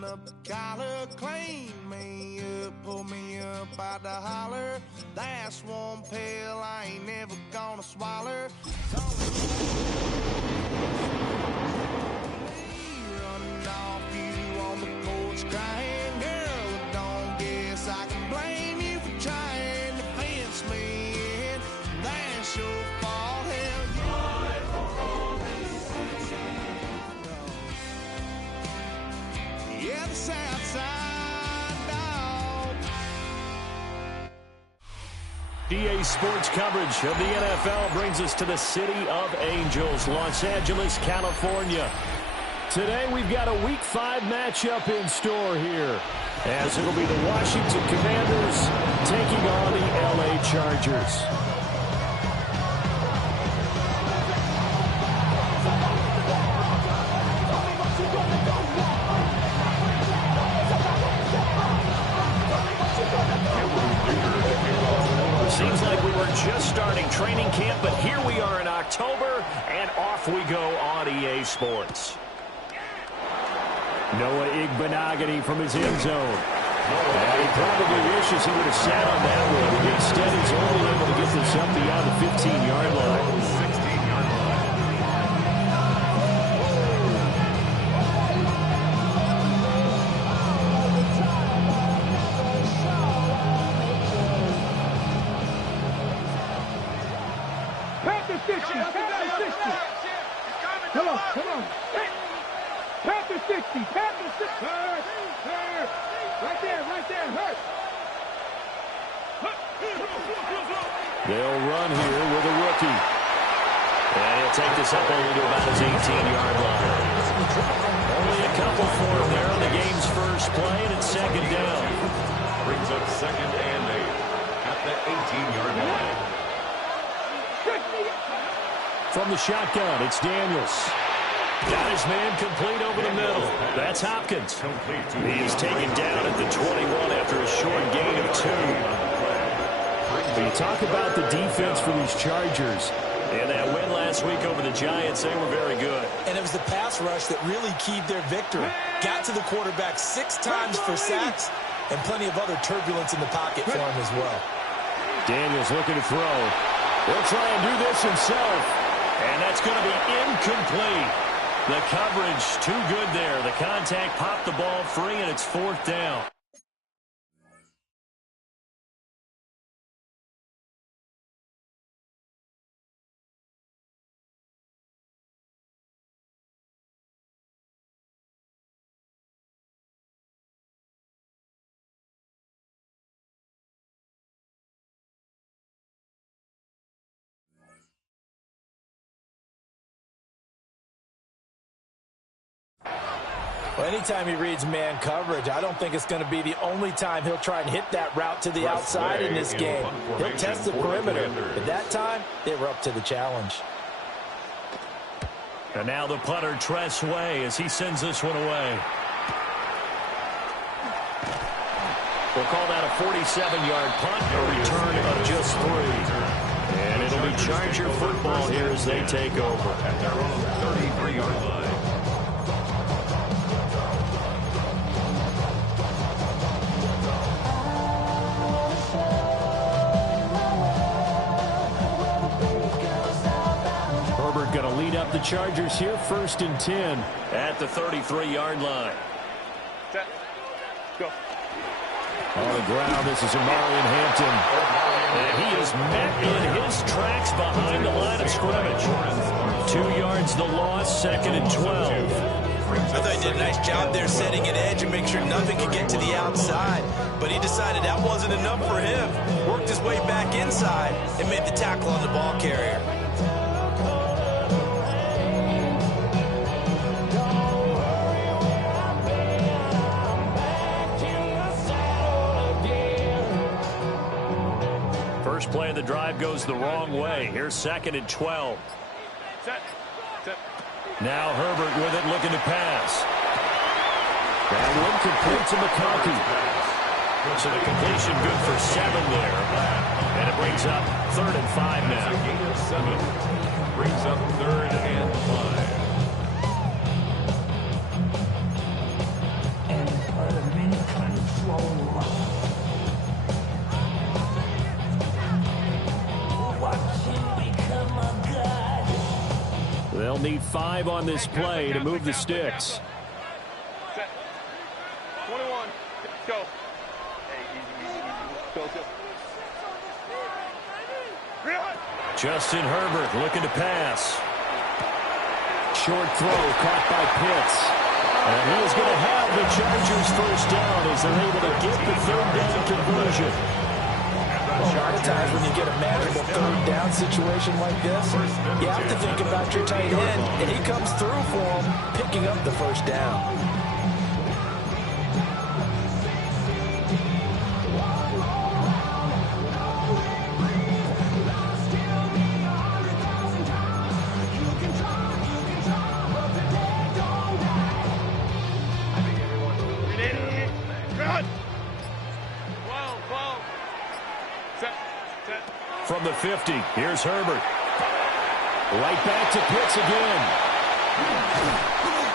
button up the collar, clean me up, pull me up by the holler. That's one pill I ain't never gonna swallow. Running off you on the porch crying, girl, don't guess I can blame you for trying to fence me in. That's your fault, hell yeah, the South Side dog. EA Sports coverage of the NFL brings us to the City of Angels, Los Angeles, California. Today we've got a Week 5 matchup in store here, as it'll be the Washington Commanders taking on the LA Chargers. Seems like we were just starting training camp, but here we are in October, and off we go on EA Sports. Noah Igbenogany from his end zone. And he probably wishes he would have sat on that one. Instead, he's only able to get this up beyond the 15-yard line. 16-yard line. Panther 60, Panther 60. Come on, come on. Panther 60, Panther 60. Hurt, hurt. Right there, hurt. They'll run here with a rookie. And he'll take this up only to about his 18-yard line. Only a couple for him there on the game's first play, and it's second down. Brings up 2nd and 8 at the 18-yard line. From the shotgun, it's Daniels. Got his man complete over the middle. That's Hopkins. He is taken down at the 21 after a short gain of 2. When you talk about the defense for these Chargers, and that win last week over the Giants, they were very good. And it was the pass rush that really keyed their victory. Got to the quarterback 6 times for sacks, and plenty of other turbulence in the pocket for him as well. Daniels looking to throw. He'll try and do this himself. And that's going to be incomplete. The coverage too good there. The contact popped the ball free, and it's 4th down. Well, anytime he reads man coverage, I don't think it's going to be the only time he'll try and hit that route to the outside in this game. He'll test the perimeter, but that time, they were up to the challenge. And now the punter, Tress Way, as he sends this one away. We'll call that a 47-yard punt, a return of just 3. And it'll be Charger football here as they take over. At their own 33-yard line. Going to lead up the Chargers here, 1st and 10 at the 33-yard line. Set. Go. On the ground, this is Amarian Hampton. And he is met in his tracks behind the line of scrimmage. 2 yards the loss, 2nd and 12. I thought he did a nice job there setting an edge and make sure nothing could get to the outside. But he decided that wasn't enough for him. Worked his way back inside and made the tackle on the ball carrier. First play of the drive goes the wrong way. Here's 2nd and 12. Set. Now Herbert with it, looking to pass. That one complete to McConkey. So the completion good for 7 there. And it brings up 3rd and 5 now. Gain of 7. Brings up 3rd and 5. need 5 on this play to move the sticks. Set. 21. Go. Hey, easy. Go. Justin Herbert looking to pass. Short throw caught by Pitts. And he is going to have the Chargers first down as they're able to get the third down conversion. Well, a lot of times when you get a magical third down situation like this, you have to think about your tight end, and he comes through for him, picking up the first down. From the 50, here's Herbert. Right back to Pitts again.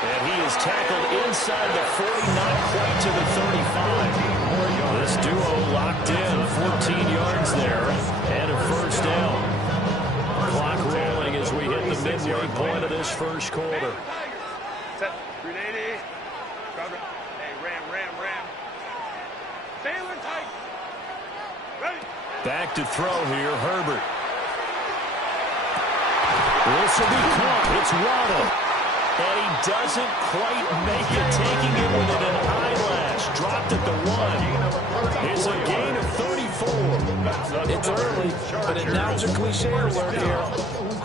And he is tackled inside the 40, not quite to the 35. This duo locked in, 14 yards there, and a first down. Clock rolling as we hit the midway point of this first quarter. Set. 380. Hey, ram. Taylor tight. Ready. Back to throw here, Herbert. This will be caught. It's Waddle. And he doesn't quite make it, taking it with an eyelash. Dropped at the 1. It's a gain of 34. It's early, but announcer cliche alert here.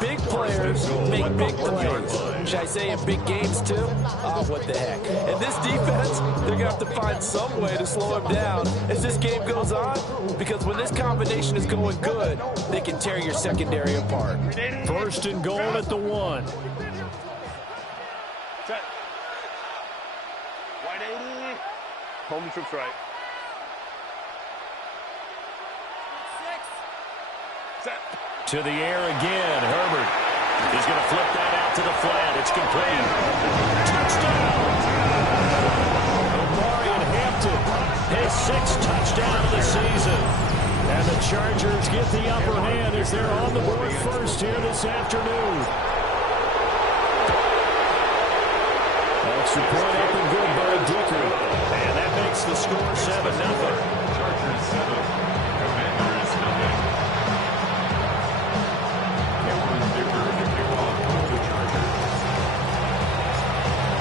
Big players make big plays. Should I say in big games too? Oh, what the heck. And this defense, they're going to have to find some way to slow him down as this game goes on, because when this combination is going good, they can tear your secondary apart. First and goal at the 1. Set. Wide 80. Home trips right. Set. To the air again, Herbert. He's going to flip that out to the flat. It's complete. Touchdown! Omarion Hampton, his 6th touchdown of the season. And the Chargers get the upper hand as they're on the board first here this afternoon. Extra point up and good by Dicker. And that makes the score 7-0. Chargers 7. Commanders 0.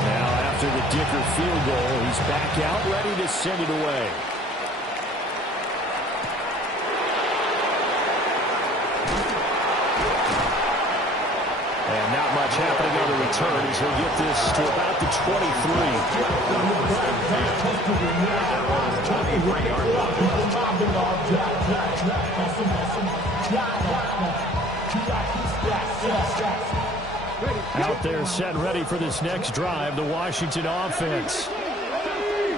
Now after the Dicker field goal, he's back out ready to send it away. And not much happening on the return as he'll get this to about the 23. Out there set ready for this next drive, the Washington offense.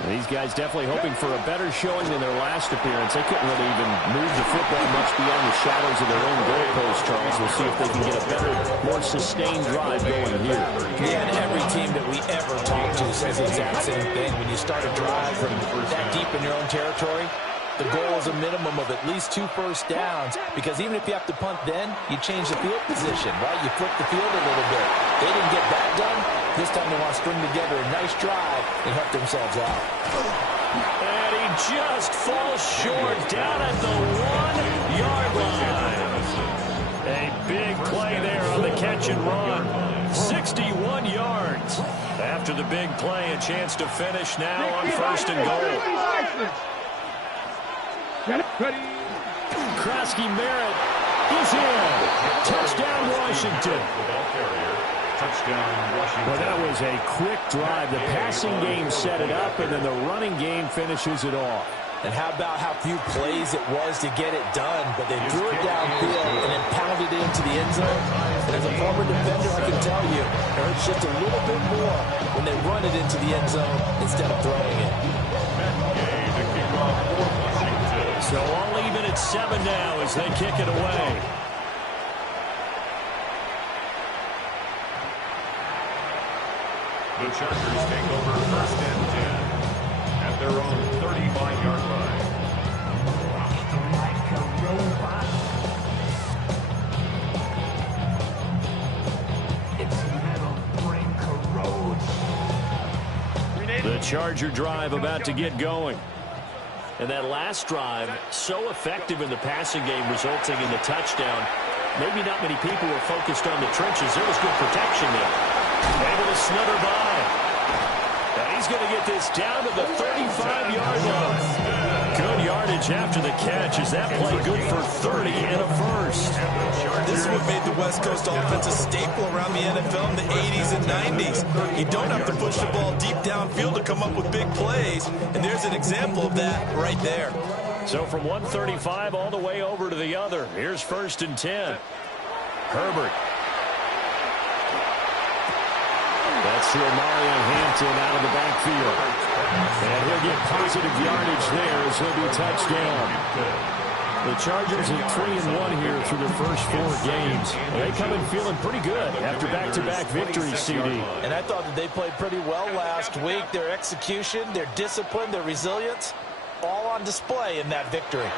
These guys definitely hoping for a better showing than their last appearance. They couldn't really even move the football much beyond the shadows of their own goalpost, Charles. We'll see if they can get a better, more sustained drive going here. Yeah, and every team that we ever talk to says the exact same thing. When you start a drive from that deep in your own territory, the goal is a minimum of at least 2 first downs, because even if you have to punt then, you change the field position, right? You flip the field a little bit. They didn't get that done. This time they want to string together a nice drive and help themselves out. And he just falls short down at the 1-yard line. A big play there on the catch and run. 61 yards. After the big play, a chance to finish now on first and goal. Krosky Merritt is in. Touchdown, Washington. Well, that was a quick drive. The passing game set it up, and then the running game finishes it off. And how about how few plays it was to get it done, but they threw it downfield and then pounded it into the end zone. And as a former defender, I can tell you, it hurts just a little bit more when they run it into the end zone instead of throwing it. So all even at 7 now as they kick it away. The Chargers take over first and 10 at their own 35-yard line. The Charger drive about to get going. And that last drive, so effective in the passing game, resulting in the touchdown. Maybe not many people were focused on the trenches. There was good protection there. Able to slither by. And he's going to get this down to the 35-yard line. Good yardage after the catch. Is that play good for 30 and a first? This is what made the West Coast offense a staple around the NFL in the 80s and 90s. You don't have to push the ball deep downfield to come up with big plays, and there's an example of that right there. So from 135 all the way over to the other. Here's 1st and 10. Herbert. That's to Omarion Hampton out of the backfield. And he'll get positive yardage there as he'll be touchdown. The Chargers at 3-1 here through their first 4 games. They come in feeling pretty good after back-to-back victories, CD. And I thought that they played pretty well last week. Their execution, their discipline, their resilience, all on display in that victory.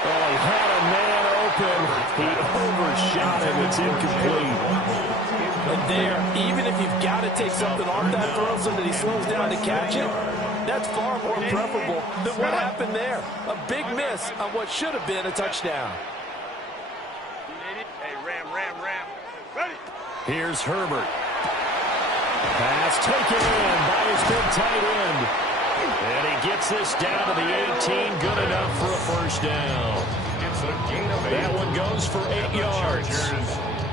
Oh, he had a man open. He overshot him. It's incomplete. And there, even if you've got to take something off that throw so that he slows down to catch it, that's far more preferable than what happened there. A big miss on what should have been a touchdown. Hey, Ram. Ready? Here's Herbert. Pass taken in by his big tight end. And he gets this down to the 18. Good enough for a first down. That one goes for 8 yards.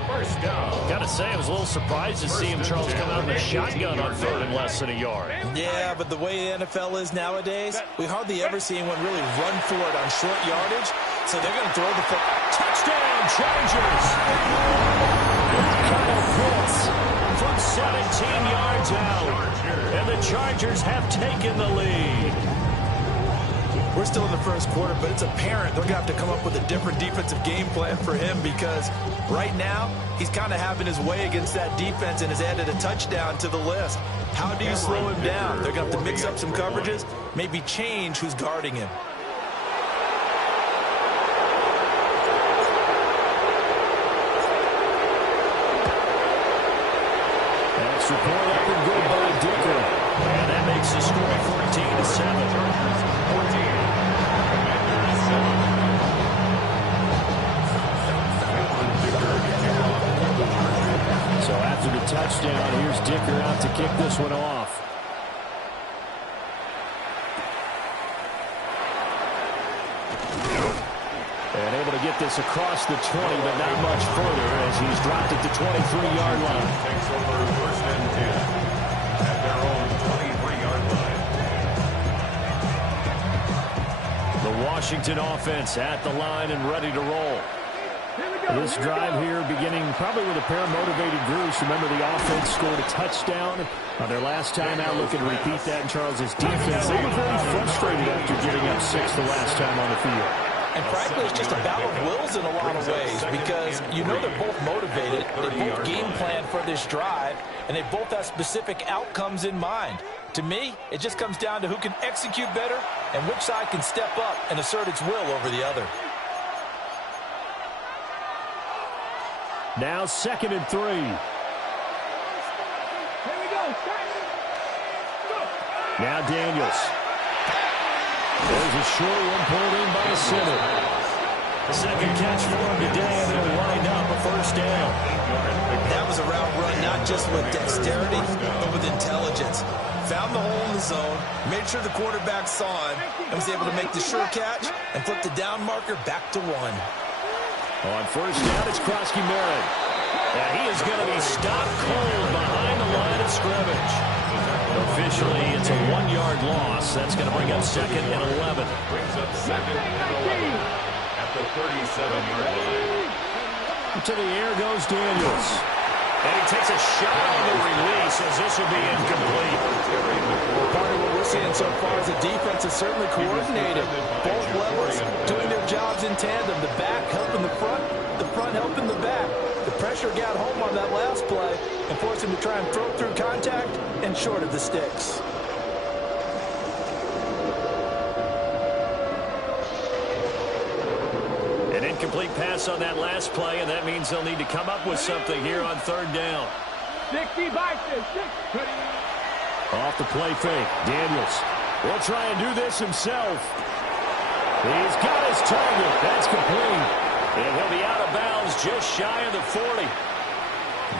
First down. Gotta say, I was a little surprised to see him, Charles, come out in the shotgun on 3rd and less than a yard. Yeah, but the way the NFL is nowadays, we hardly ever see anyone really run for it on short yardage. So they're going to throw the football. Touchdown, Chargers! Kyle Pitts from 17 yards out. And the Chargers have taken the lead. We're still in the first quarter, but it's apparent they're going to have to come up with a different defensive game plan for him because right now he's kind of having his way against that defense and has added a touchdown to the list. How do you slow him down? They're going to have to mix up some coverages, maybe change who's guarding him. Extra point up and good by Dicker. And that makes the score 14-7. So after the touchdown, here's Dicker out to kick this one off. And able to get this across the 20, but not much further as he's dropped it to 23-yard line. Takes over 1st and 10 at their own 23-yard line. The Washington offense at the line and ready to roll. This drive here beginning probably with a pair of motivated groups. Remember, the offense scored a touchdown on their last time out, looking to repeat that in Charles's defense. They were very frustrated after giving up 6 the last time on the field. And frankly, it's just a battle of wills in a lot of ways because you know they're both motivated, they both game plan for this drive, and they both have specific outcomes in mind. To me, it just comes down to who can execute better and which side can step up and assert its will over the other. Now 2nd and 3. Here we go. Now Daniels. There's a short one pulled in by the center. The second catch for him today, and they'll wind up a first down. That was a route run not just with dexterity, but with intelligence. Found the hole in the zone, made sure the quarterback saw him, and was able to make the sure catch and flip the down marker back to 1. On first down, it's Krosky-Merritt. And he is going to be stopped cold behind the line of scrimmage. Officially, it's a 1-yard loss. That's going to bring up 2nd and 11. Brings up 2nd and 11 at the 37-yard line. To the air goes Daniels. And he takes a shot on the release as this will be incomplete. Part of what we're seeing so far is the defense is certainly coordinated. Both levels doing their jobs in tandem. The back helping the front helping the back. The pressure got home on that last play and forced him to try and throw through contact and short of the sticks. An incomplete pass on that last play, and that means they'll need to come up with something here on 3rd down. 60 biceps. 60. Off the play fake. Daniels will try and do this himself. He's got his target. That's complete. And he'll be out of bounds just shy of the 40.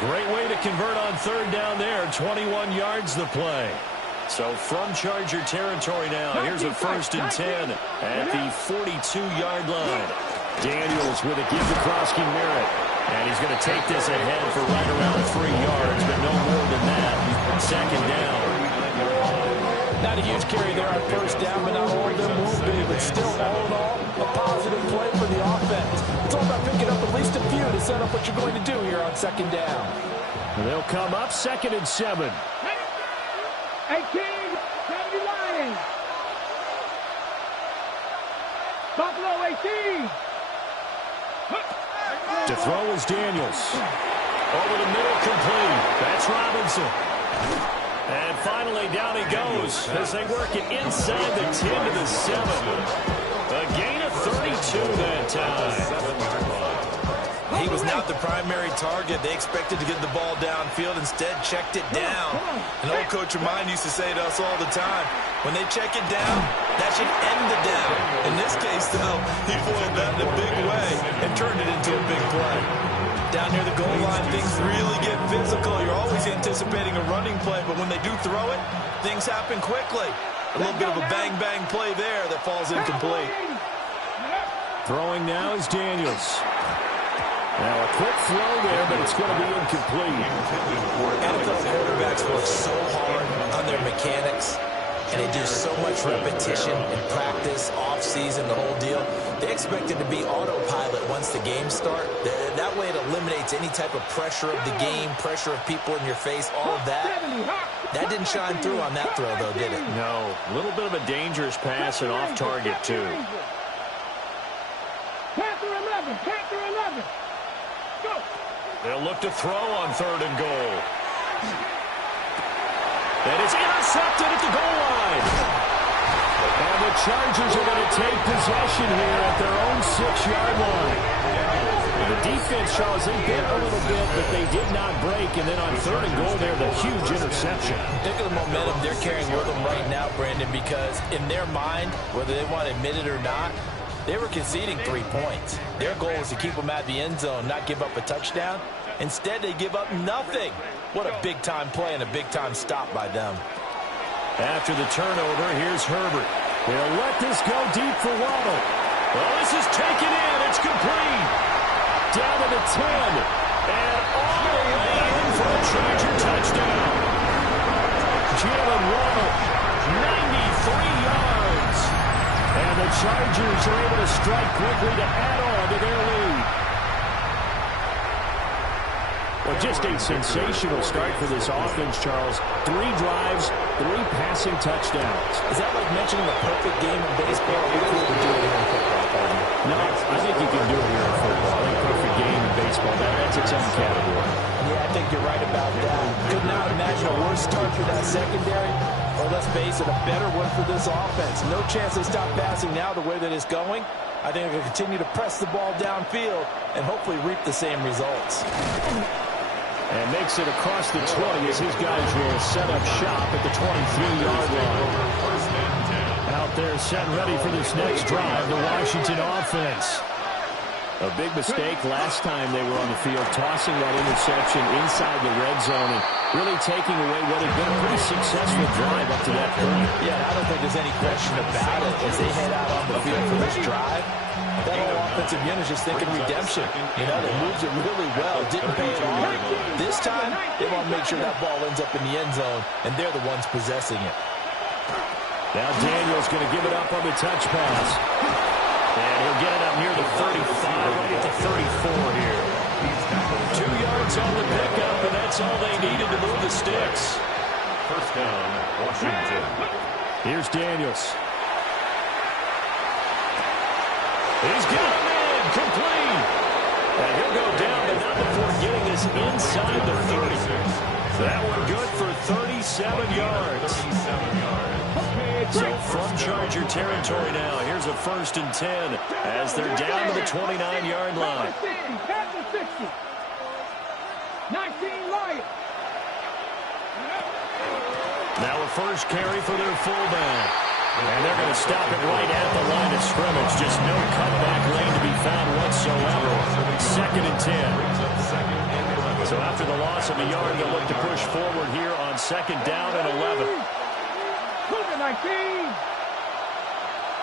Great way to convert on third down there. 21 yards the play. So from Charger territory now, here's a 1st and 10 at the 42-yard line. Daniels with a give to Krosky Merritt. And he's going to take this ahead for right around 3 yards, but no more than that. 2nd down. Not a huge carry there on 1st down, but not all of them will be. But still, all in all, a positive play for the offense. It's all about picking up at least a few to set up what you're going to do here on 2nd down. And they'll come up 2nd and 7. 18, 70 Lions. Buffalo 18. To throw is Daniels. Over the middle, complete. That's Robinson. And finally, down he goes as they work it inside the 10 to the 7. A gain of 32 that time. He was not the primary target. They expected to get the ball downfield. Instead, checked it down. An old coach of mine used to say to us all the time, when they check it down, that should end the down. In this case, though, he foiled that in a big way and turned it into a big play. Down near the goal line, things really get physical. You're always anticipating a running play, but when they do throw it, things happen quickly. A little bit of a bang-bang play there that falls incomplete. Throwing now is Daniels. Now a quick throw there, but it's going to be incomplete. NFL quarterbacks work so hard on their mechanics, and they do so much repetition and practice, off-season, the whole deal. They expect it to be autopilot once the games start. That way it eliminates any type of pressure of the game, pressure of people in your face, all of that. That didn't shine through on that throw, though, did it? No. A little bit of a dangerous pass and off target, too. Panther 11, Panther 11. Go. They'll look to throw on 3rd and goal. And it's intercepted at the goal line. And the Chargers are going to take possession here at their own 6-yard line. And the defense, Charles, they bit a little bit, but they did not break. And then on 3rd and goal, they have the huge interception. Think of the momentum they're carrying with them right now, Brandon, because in their mind, whether they want to admit it or not, they were conceding 3 points. Their goal was to keep them at the end zone, not give up a touchdown. Instead, they give up nothing. What a big-time play and a big-time stop by them. After the turnover, here's Herbert. They'll let this go deep for Waddle. Well, this is taken in. It's complete. Down to the 10. And all the way in for a Charger touchdown. Jalen Waddle, 93 yards. And the Chargers are able to strike quickly to add on to their lead. Well, just a sensational start for this offense, Charles. 3 drives, 3 passing touchdowns. Is that like mentioning a perfect game in baseball? We couldn't do it here in football, pardon. No, I think you can do it here in football. I think perfect game in baseball, that's its own category. Yeah, I think you're right about that. Could not imagine a worse start for that secondary. Or let's face it, a better one for this offense. No chance they stop passing now the way that it's going. I think they're going to continue to press the ball downfield and hopefully reap the same results. And makes it across the 20 as his guys will set up shop at the 23-yard line. Out there set and ready for this next drive, the Washington offense. A big mistake last time they were on the field, tossing that interception inside the red zone and really taking away what had been a pretty successful drive up to that point. Yeah, I don't think there's any question about it as they head out on the field for this drive. That whole offensive unit is just thinking redemption. You know, they moved it really well, didn't pay it off. This time, they want to make sure that ball ends up in the end zone, and they're the ones possessing it. Now Daniels going to give it up on the touch pass. And he'll get it up near the 35, right at the 34 here. 2 yards on the pickup, and that's all they needed to move the sticks. 1st down, Washington. Here's Daniels. He's got him in, complete. And he'll go down, but not before getting this inside the 30. That one good for 37 yards. So from Charger territory now, here's a 1st and 10 as they're down to the 29-yard line. 19 Lions. Now a first carry for their fullback. And they're going to stop it right at the line of scrimmage. Just no cutback lane to be found whatsoever. 2nd and 10. So after the loss of a yard, they'll look to push forward here on 2nd down and 11. 19.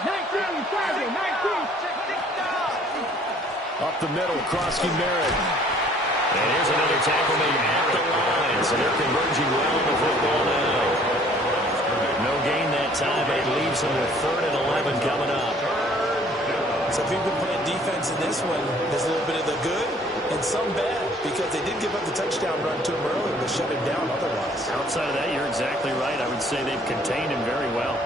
19, Friday, 19. Up the middle, Krosky Merritt. And here's another tackle made at the line. So they're converging well on the football now. No gain that time, but it leaves them with 3rd and 11 coming up. So if you've been playing defense in this one, there's a little bit of the good and some bad, because they did give up the touchdown run to him earlier, but shut him down otherwise. Outside of that, you're exactly right. I would say they've contained him very well.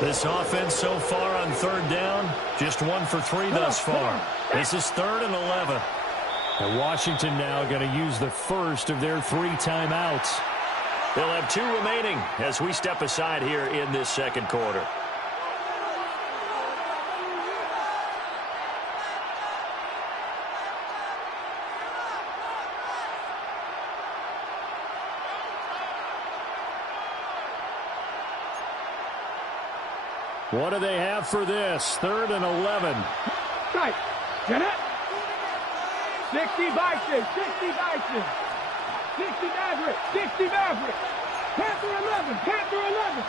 This offense so far on 3rd down, just 1 for 3 thus far. This is 3rd and 11. And Washington now going to use the first of their 3 timeouts. They'll have 2 remaining as we step aside here in this 2nd quarter. What do they have for this? 3rd and 11. Right. Jeanette. 60 Bison. 60 Bison. 60 Maverick. 60 Maverick. Panther 11. Panther 11.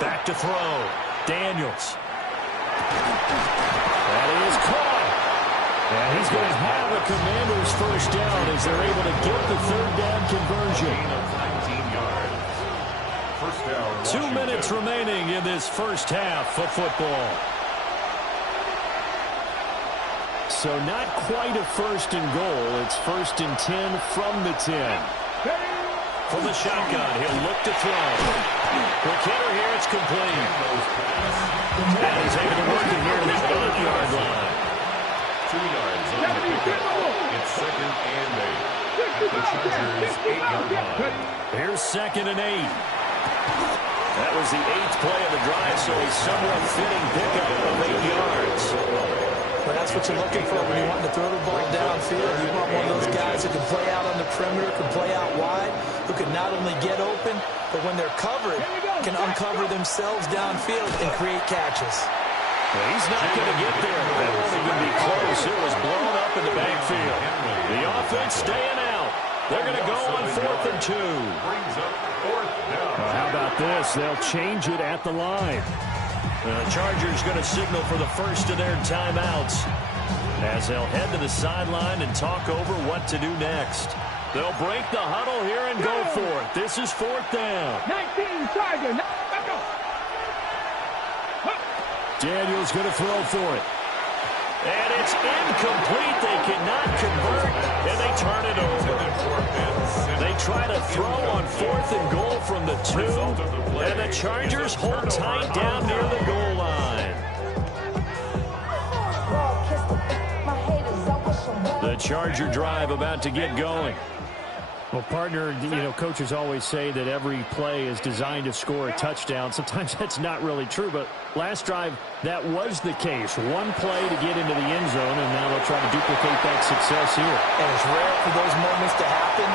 Back to throw. Daniels. That is caught. And he's going to have a Commander's first down as they're able to get the 3rd down conversion. 19 yards. First down, 2 minutes remaining in this first half of football. So not quite a 1st and goal. It's 1st and 10 from the 10. From the shotgun, he'll look to throw. McKinnon here, it's complete. And he's able to work it here to the 8-yard line. 2 yards on the pickup. It's 2nd and 8. At the Chargers' 8-yard line. Here's 2nd and 8. That was the 8th play of the drive, so a somewhat fitting pickup of 8 yards. But that's what you're looking for when you want to throw the ball downfield. You want one of those guys who can play out on the perimeter, can play out wide, who can not only get open, but when they're covered, can uncover themselves downfield and create catches. Well, he's not going to get there. That won't even be close. It was blown up in the backfield. The offense staying out. They're going to go on 4th and 2. Brings up 4th down. How about this? They'll change it at the line. The Chargers going to signal for the first of their timeouts as they'll head to the sideline and talk over what to do next. They'll break the huddle here and go for it. This is 4th down. 19 Charger. Daniels going to throw for it. And it's incomplete. They cannot convert, and they turn it over. They try to throw on 4th and goal from the 2, and the Chargers hold tight down near the goal line. The Charger drive about to get going. Well, partner, coaches always say that every play is designed to score a touchdown. Sometimes that's not really true, but last drive, that was the case. One play to get into the end zone, and now they'll try to duplicate that success here. And it's rare for those moments to happen.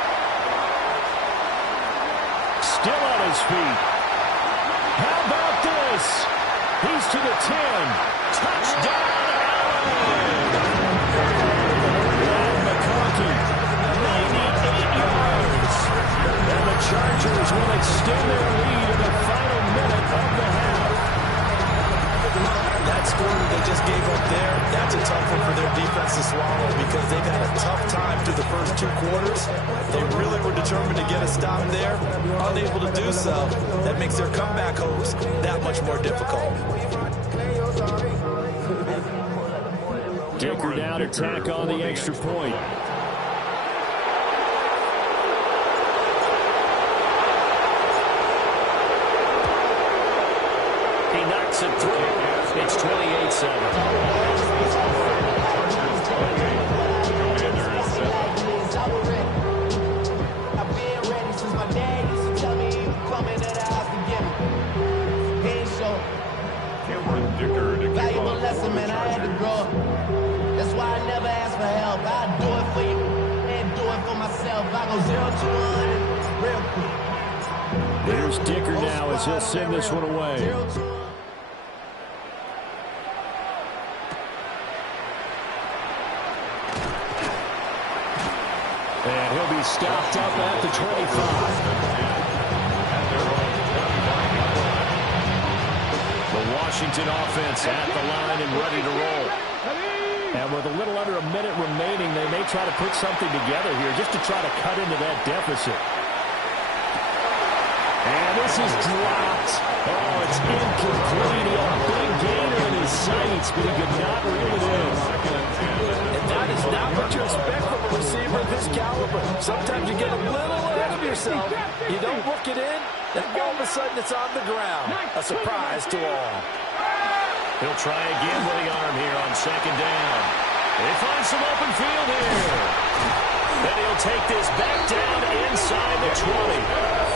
Still on his feet. How about this? He's to the 10. Touchdown, Allen! McConkey, 98 yards. And the Chargers will extend their lead in the final minute of the half. That score that they just gave up there, that's a tough one for their defense to swallow because they've had a tough time through the first 2 quarters. They really were determined to get a stop there, unable to do so. That makes their comeback hopes that much more difficult. Dicker down to tack on the extra point. He knocks it through. It's 28-7. Cameron Dicker to kick Valuable off. lesson, man. I had to grow up. That's why I never ask for help. I do it for you and do it for myself. I go 0 to 100 real quick. Here's Dicker now as he'll send this one away. 0 to 100. And he'll be stopped up at the 25. The Washington offense at the line and ready to roll. And with a little under a minute remaining, they may try to put something together here just to try to cut into that deficit. And this is dropped. Oh, it's incomplete. He had a big gainer in his sights, but he could not reel it in. And that is not what you expect from a receiver of his caliber. Sometimes you get a little ahead of yourself. You don't look it in, and all of a sudden it's on the ground. A surprise to all. He'll try again with the arm here on second down. He finds some open field here. Then he'll take this back down inside the 20.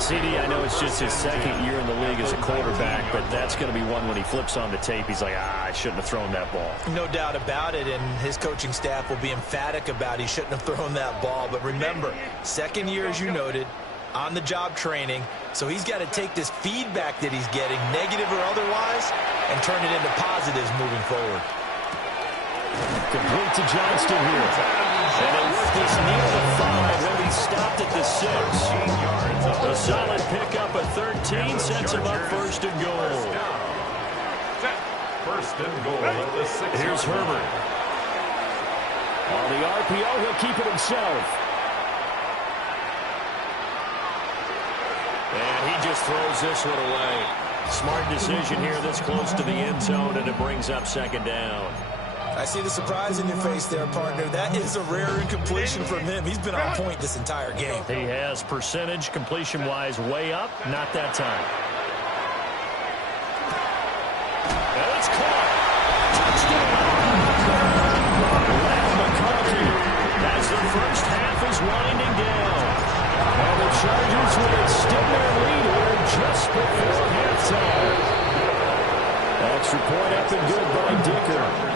CD, I know it's just his second year in the league as a quarterback, but that's going to be one when he flips on the tape. He's like, I shouldn't have thrown that ball. No doubt about it, and his coaching staff will be emphatic about he shouldn't have thrown that ball. But remember, second year, as you noted, on-the-job training, so he's got to take this feedback that he's getting, negative or otherwise, and turn it into positives moving forward. Complete to Johnston here. And they work this near the 5. He'll be stopped at the 6. A solid pickup at 13 sets him up first and goal. First and goal at the 6. Here's Herbert. On the RPO, he'll keep it himself. And he just throws this one away. Smart decision here this close to the end zone, and it brings up second down. I see the surprise in your face there, partner. That is a rare incompletion from him. He's been on point this entire game. He has percentage, completion-wise, way up. Not that time. And it's caught. Touchdown. Matt McCarthy. As the first half is winding down. And the Chargers will extend their lead here just before halftime. Extra point up and good by Dicker.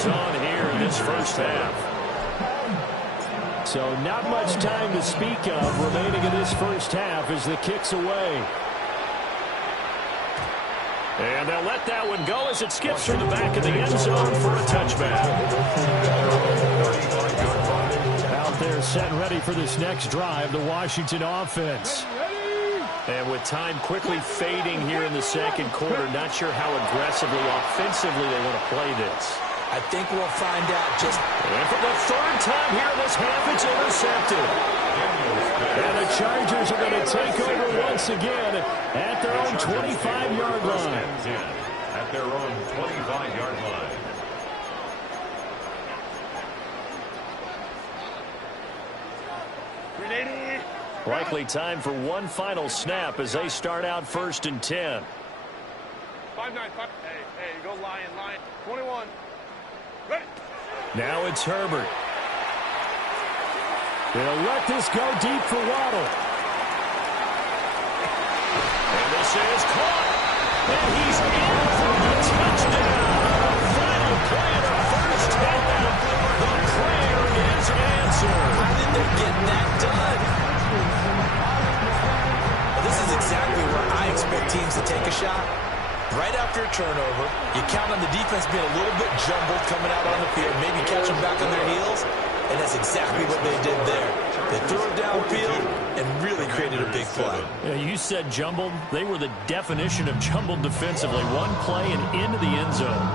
On here in this first half. So not much time to speak of remaining in this first half as the kick's away. And they'll let that one go as it skips through the back of the end zone for a touchback. Out there set and ready for this next drive, the Washington offense. And with time quickly fading here in the second quarter, not sure how aggressively, offensively they want to play this. I think we'll find out just... And for the third time here in this half, it's intercepted. And the Chargers are going to take over once again at their own 25-yard line. At their own 25-yard line. Likely time for one final snap as they start out first and 10. 5-9. Hey, go line. 21. Ready. Now it's Herbert. They'll let this go deep for Waddle. And this is caught. And he's in for a touchdown. Final play of the first half. The prayer is answered. How did they get that done? This is exactly where I expect teams to take a shot. Right after a turnover, you count on the defense being a little bit jumbled coming out on the field, maybe catch them back on their heels, and that's exactly what they did there. They threw it downfield and really created a big play. Yeah, you said jumbled. They were the definition of jumbled defensively. One play and into the end zone.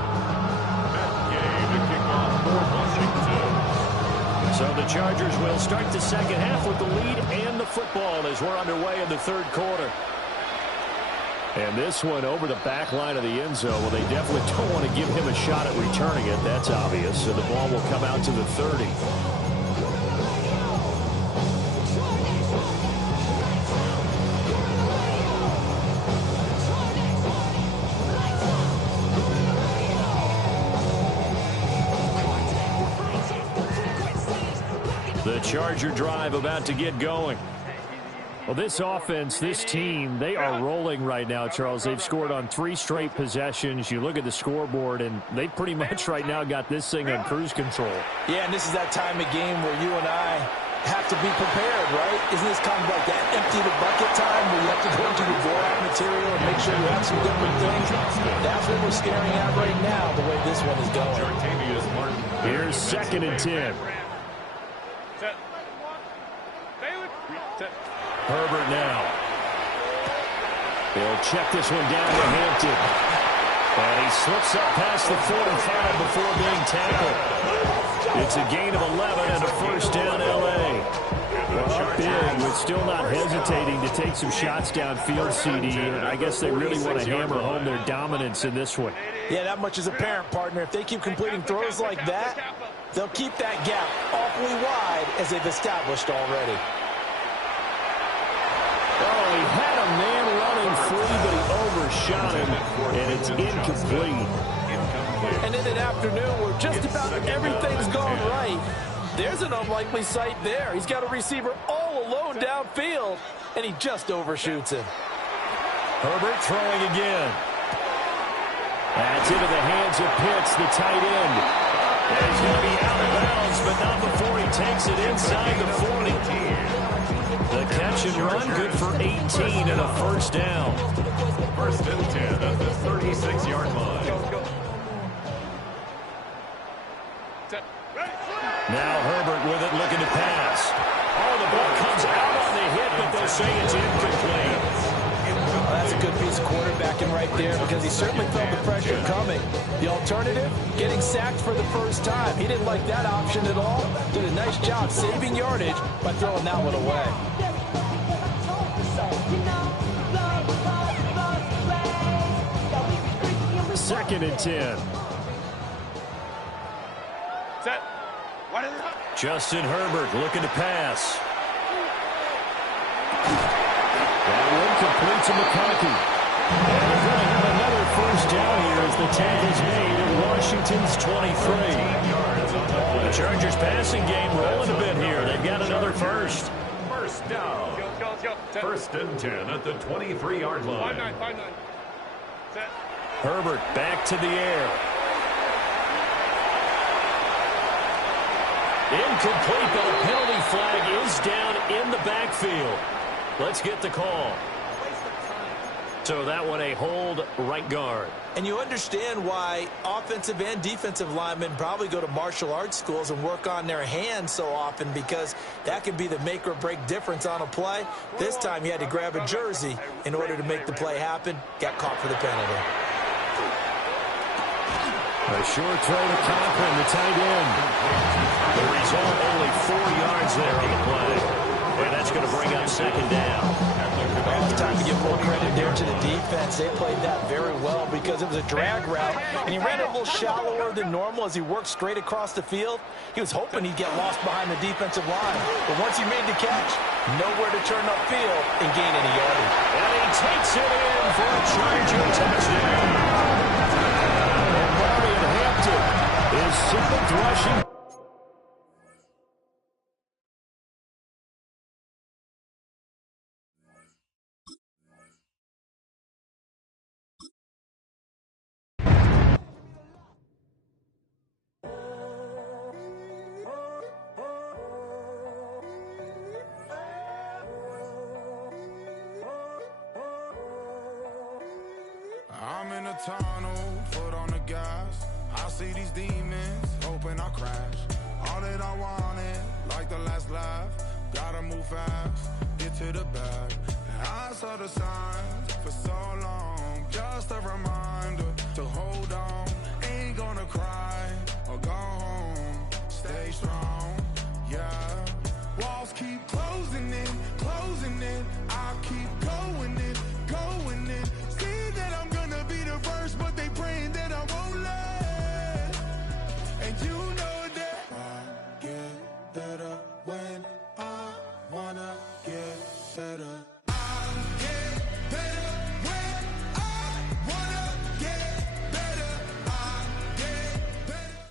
So the Chargers will start the second half with the lead and the football as we're underway in the third quarter. And this one over the back line of the end zone. Well, they definitely don't want to give him a shot at returning it. That's obvious. So the ball will come out to the 30. The Charger drive about to get going. Well, this offense, this team, they are rolling right now, Charles. They've scored on 3 straight possessions. You look at the scoreboard, and they pretty much right now got this thing on cruise control. Yeah, and this is that time of game where you and I have to be prepared, right? Isn't this kind of like that empty the bucket time where you have to go into your draw material and make sure you have some different things? That's what we're staring at right now, the way this one is going. Here's 2nd and 10. Herbert now. He'll check this one down to Hampton. And he slips up past the 45 before being tackled. It's a gain of 11 and a first down, L.A. Well, up big, but still not hesitating to take some shots downfield, CD. I guess they really want to hammer home their dominance in this one. Yeah, that much is apparent, partner. If they keep completing throws like that, they'll keep that gap awfully wide as they've established already. Oh, he had a man running free, but he overshot him, and it's incomplete. And in an afternoon where just about everything's gone right, there's an unlikely sight there. He's got a receiver all alone downfield, and he just overshoots him. Herbert throwing again. That's into the hands of Pitts, the tight end. And he's going to be out of bounds, but not before he takes it inside the 40. The catch and run, good for 18 and a first down. 1st and 10 at the 36-yard line. Now Herbert with it, looking to pass. Oh, the ball comes out on the hit, but they'll say it's incomplete. Well, that's a good piece of quarterbacking right there because he certainly felt the pressure coming. The alternative, getting sacked for the first time. He didn't like that option at all. Did a nice job saving yardage by throwing that one away. 2nd and 10. Set. Justin Herbert looking to pass. That one complete to McConkey. And they're going to have another first down here as the tackle's made at Washington's 23. The Chargers passing game rolling a bit here. They've got another first. First down. 1st and 10 at the 23-yard line. 5-9. Set. Herbert back to the air. Incomplete, but a penalty flag is down in the backfield. Let's get the call. So that one a hold, right guard. And you understand why offensive and defensive linemen probably go to martial arts schools and work on their hands so often, because that can be the make or break difference on a play. This time he had to grab a jersey in order to make the play happen. Got caught for the penalty. A short throw to Conklin, the tight end. The result, only 4 yards there on the play. And that's going to bring up 2nd down. Well, it's time to give more credit there to the defense. They played that very well because it was a drag route, and he ran it a little shallower than normal as he worked straight across the field. He was hoping he'd get lost behind the defensive line. But once he made the catch, nowhere to turn upfield and gain any yardage. And he takes it in for a Charger touchdown. And Marion Hampton is 7th rushing. I'm in a tunnel, foot on the gas. I see these demons, hoping I crash. All that I wanted, like the last laugh. Gotta move fast, get to the bag. I saw the signs for so long. Just a reminder to hold on. Ain't gonna cry or go home. Stay strong, yeah. Walls keep closing in, closing in. I keep going in, going in. See that I'm gonna be the first, but they praying that I won't let. And you know that I get better when I wanna get better. I get better when I wanna get better. I get better.